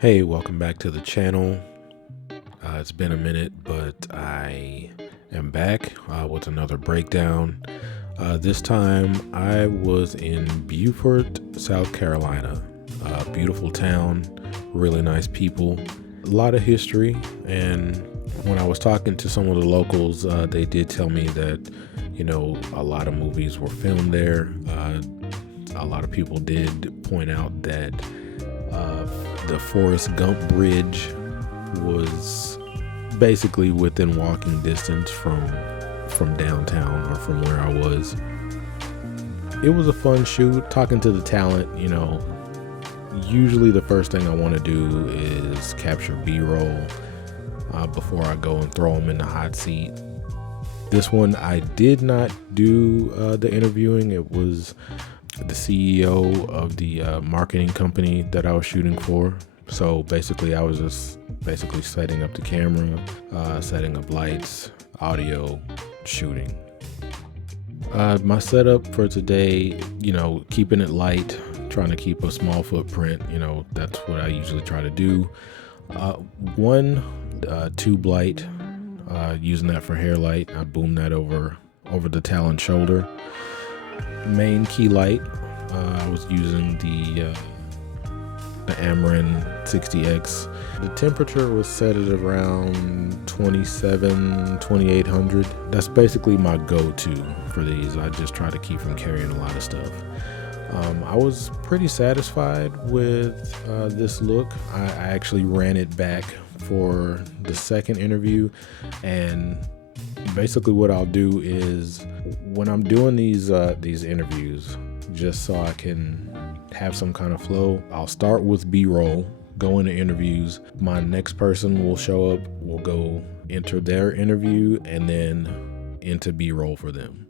Hey, welcome back to the channel. It's been a minute, but I am back with another breakdown. This time I was in Beaufort, South Carolina. Beautiful town, really nice people, a lot of history. And when I was talking to some of the locals, they did tell me that, a lot of movies were filmed there. A lot of people did point out that the Forrest Gump Bridge was basically within walking distance from downtown or from where I was. It was a fun shoot. Talking to the talent, usually the first thing I want to do is capture B-roll before I go and throw them in the hot seat. This one I did not do the interviewing. It was the CEO of the marketing company that I was shooting for. So basically I was just setting up the camera, setting up lights, audio, shooting. My setup for today, keeping it light, trying to keep a small footprint, that's what I usually try to do. One tube light, using that for hair light. I boom that over the talon's shoulder. Main key light, I was using the Amarin 60X. The temperature was set at around 2800. That's basically my go-to for these. I just try to keep from carrying a lot of stuff. I was pretty satisfied with this look. I actually ran it back for the second interview, and basically what I'll do is when I'm doing these interviews, just so I can have some kind of flow, I'll start with B-roll, go into interviews. My next person will show up, we'll go enter their interview, and then into B-roll for them.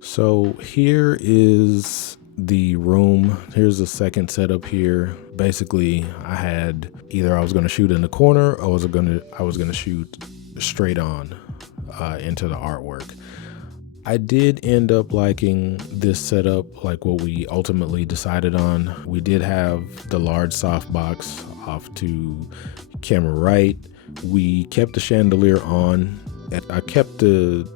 So here is the room. Here's the second setup here. Basically, I was going to shoot in the corner, or I was going to shoot straight on into the artwork. I did end up liking this setup, like what we ultimately decided on. We did have the large softbox off to camera right. We kept the chandelier on. I kept the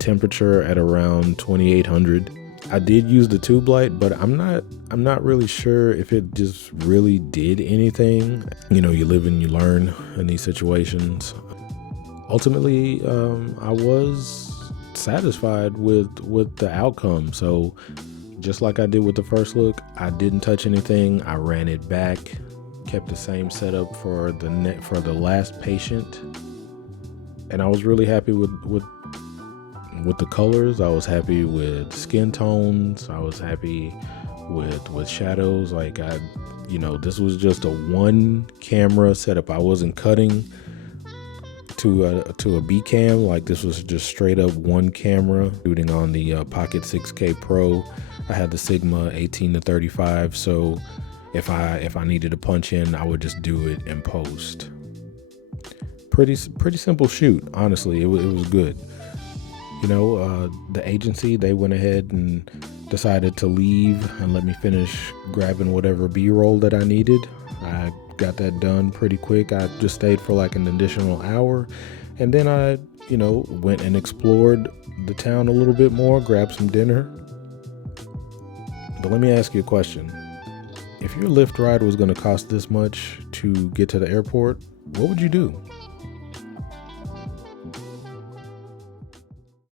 temperature at around 2800. I did use the tube light, but I'm not really sure if it just really did anything. You live and you learn in these situations. Ultimately, I was satisfied with the outcome. So just like I did with the first look, I didn't touch anything. I ran it back, kept the same setup for the last patient, and I was really happy with the colors. I was happy with skin tones. I was happy with shadows. Like this was just a one camera setup. I wasn't cutting to a B cam. Like, this was just straight up one camera, shooting on the Pocket 6K Pro. I had the Sigma 18-35, so if I needed to punch in, I would just do it in post. Pretty simple shoot, honestly. It was good. The agency, they went ahead and decided to leave and let me finish grabbing whatever B-roll that I needed. I got that done pretty quick. I just stayed for like an additional hour, and then I went and explored the town a little bit more, grabbed some dinner. But let me ask you a question. If your Lyft ride was going to cost this much to get to the airport, what would you do?